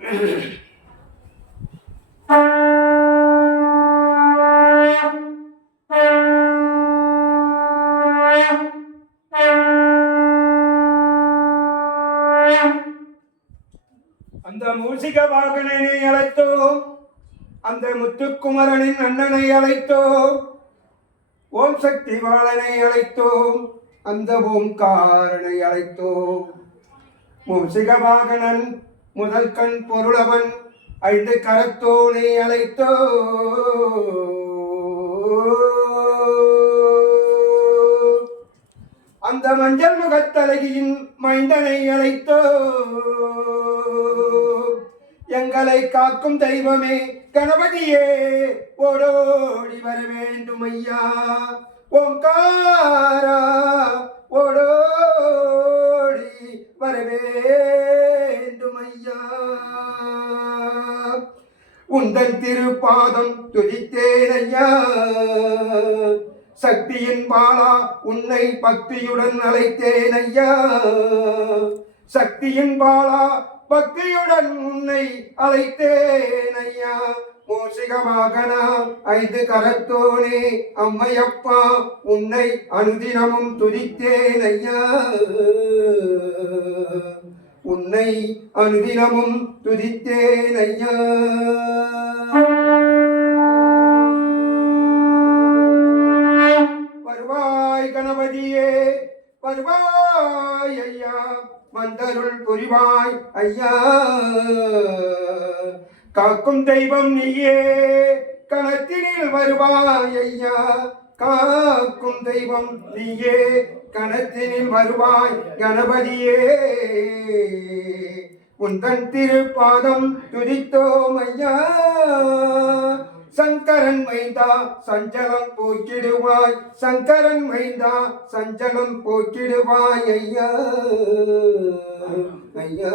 அந்த மூசிக வாகனனை அழைத்தோம், அந்த முத்துக்குமரனின் அண்ணனை அழைத்தோம், ஓம் சக்தி வாழனை அழைத்தோம், அந்த ஓம்காரனை அழைத்தோம். மூசிக வாகனன் முதல் கண் பொருளவன் 5 கரத்தோனை அழைத்தோ. அந்த மஞ்சள் முகத்தழகியின் மைந்தனை அழைத்தோ. எங்களை காக்கும் தெய்வமே கணபதியே, ஓடோடி வர வேண்டும் ஐயா. ஓம்காரா, ஓடோடி வர வேண்டும் ஐயா. உந்தன் திருப்பாதம் துதித்தேன் ஐயா. சக்தியின் பாலா, உன்னை பக்தியுடன் அழைத்தேன் ஐயா. சக்தியின் பாலா, பக்தியுடன் உன்னை அழைத்தேன் ஐயா. மூசிக வாகனா, 5 கரத்தோனே அம்மையப்பா, உன்னை அனுதினமும் துதித்தேன் ஐயா. உன்னை அனுதினமும் துதித்தேன் ஐயா. வருவாய் கணபதியே, வருவாய் ஐயா, வந்தருள் புரிவாய் ஐயா. காக்கும் தெய்வம் நீயே, கணத்தினில் வருவாய் ஐயா. காக்கும் தெய்வம் நீயே, கணத்தினில் வருவாய் கணபதியே. உந்தன் திருப்பாதம் துதித்தோம் ஐயா. சங்கரன் மைந்தா சஞ்சலம் போக்கிடுவாய், சங்கரன் மைந்தா சஞ்சலம் போக்கிடுவாய் ஐயா. ஐயா